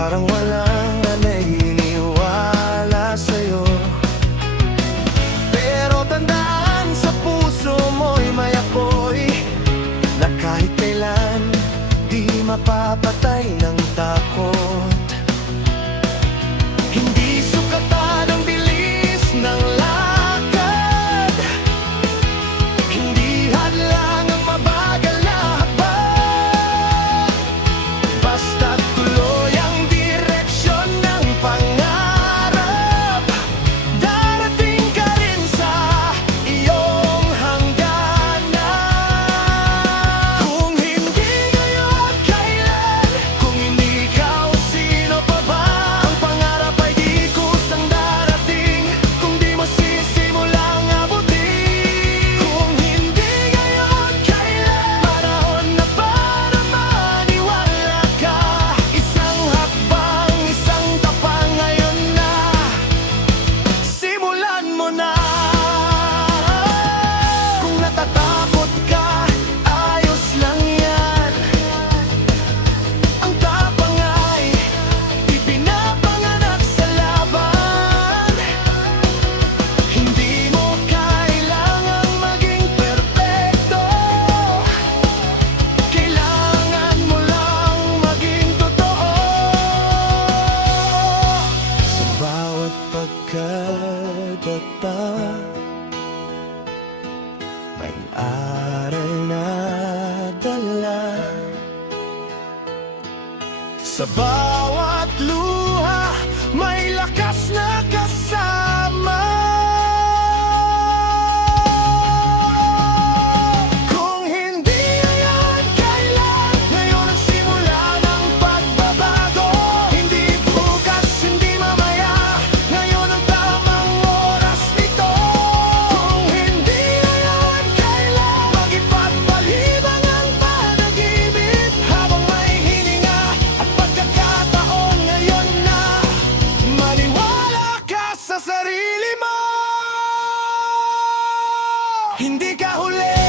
Parang walang naniniwala sa'yo. Pero tandaan, sa puso mo'y may apoy na kahit kailan di mapapatay ng takot. Hindi sukatan ang bilis ng lakad, hindi hadlang ang mabagal na hakbang. Basta't tuloy ang direksyon ng pangarap, darating ka rin sa iyong hangganan. Kung hindi ngayon, kailan? Kung hindi ikaw, sino pa ba? Ang pangarap ay di kusang darating kung di mo sisimulang abutin. Kung hindi ngayon, kailan? Panahon na para maniwala ka. Isang hakbang, isang tapang, ngayon na simulan mo na. Kung natatakot ka, ayos lang yan. Ang tapang ay ipinapanganak sa laban. Hindi mo kailangang maging perpekto, kailangan mo lang maging totoo. Sa bawat pagkadapa, may aral na dala. Sa bawat luha, may lakas na kasama. Kung hindi ngayon, kailan? Ngayon ang simula ng pagbabago. Hindi bukas, hindi mamaya, ngayon ang tamang oras nito. Kung hindi ngayon, kailan? Mag-ipagpalibang ang panaginip habang may hininga at pagkakataon, ngayon na maniwala ka sa sarili mo. Hindi ka huli.